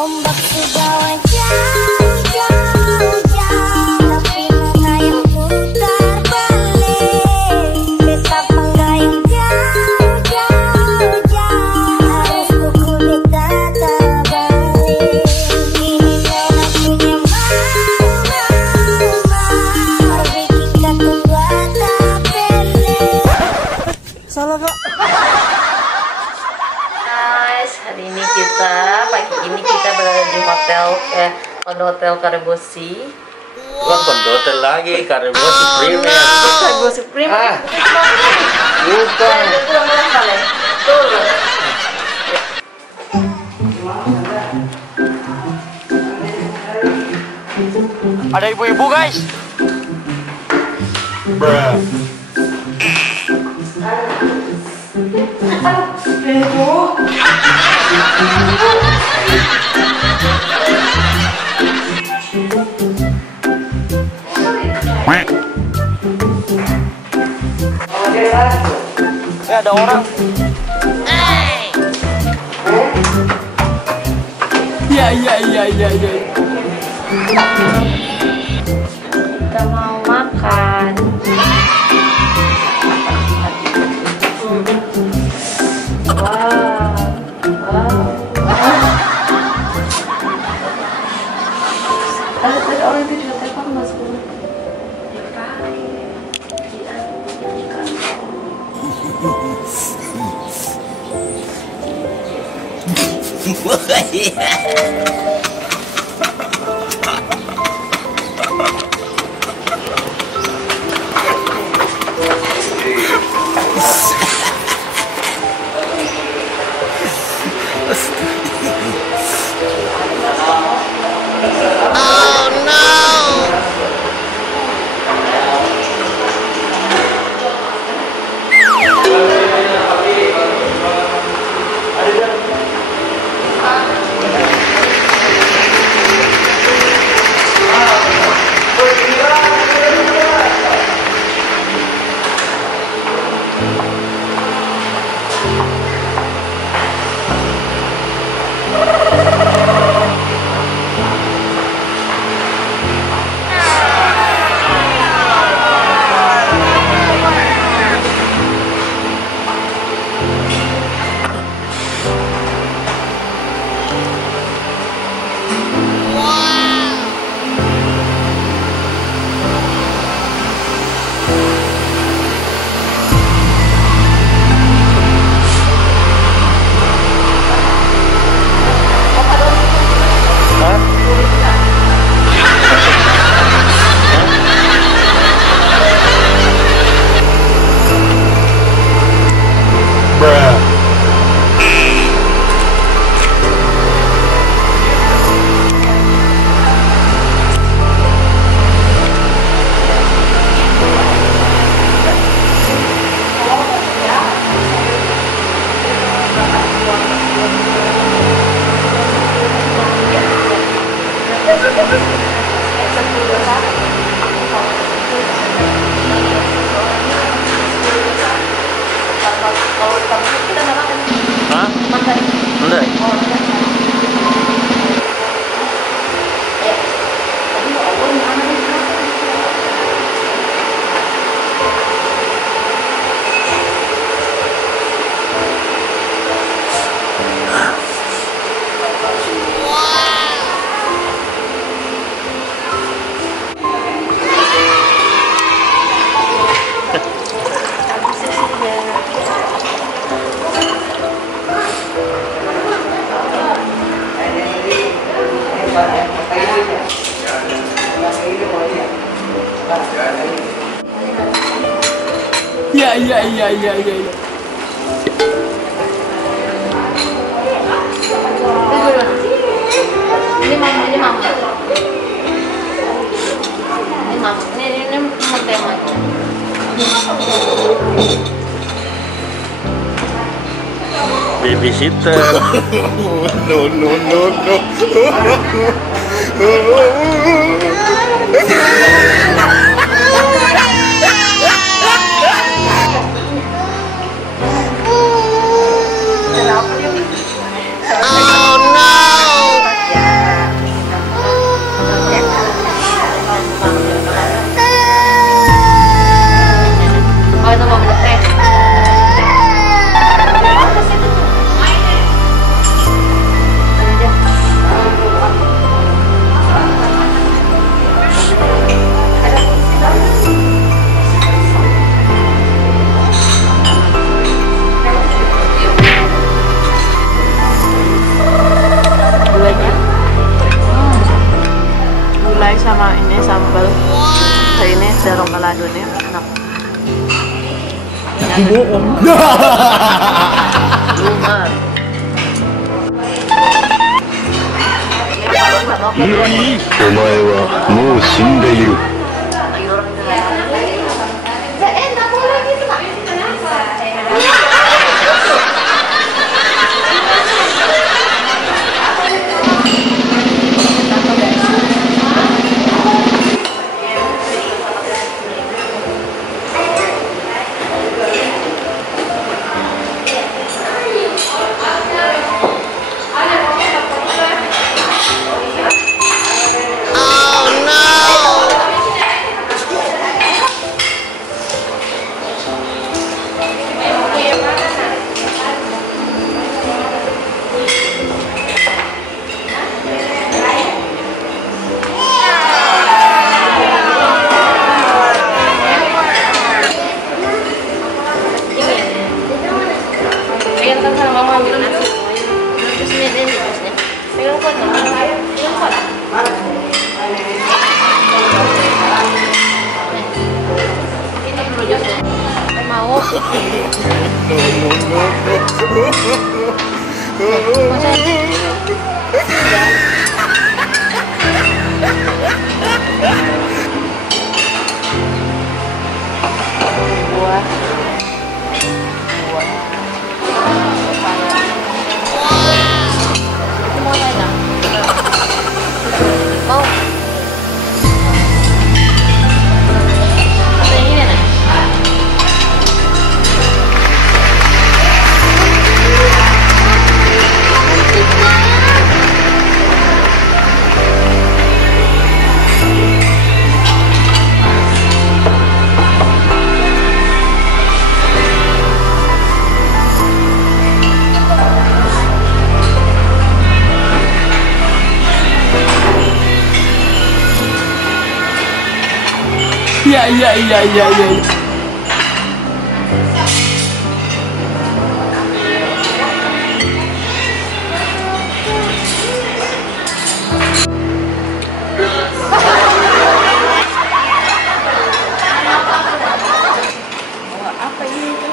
Ombak sudah jauh-jauh, tapi muka yang putar balik. Beta penggayang jauh-jauh, harus kukulik kata balik. Ini nona punya mau bikin tunggu atap pelik. Salah kak. Guys, hari ini pagi ini kita berada di hotel Karebosi. Bukan kondotel lagi, Karebosi Premier. Karebosi Premier. Bukan. Ada ibu-ibu guys. Bruh. Ada orang. Iya. Kita mau makan. Ada orang itu juga telepon mas. Iya. Ini mama. Ini mau tema. Babysitter. Oh no! aduannya enak. Bohong. Lumar. Nani? お前はもう死んでいる。Pegang sama mama ambil nasi. Jusnya ini jusnya. Pegang kuat mama. Pegang kuat. Ini dulu jusnya. Mau. Buah. Mau nanya? Mau? Apa yang ini, Nak? Iya. Apa ini?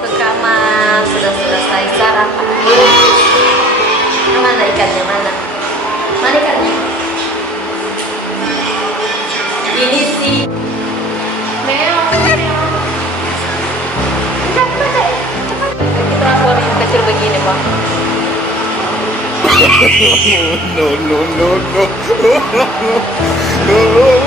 Ke kamar, sudah selesai sarapan. Mana ikannya, mana? Mana ikannya? Ini sih. Kita akuarium kecil begini, Pak. No.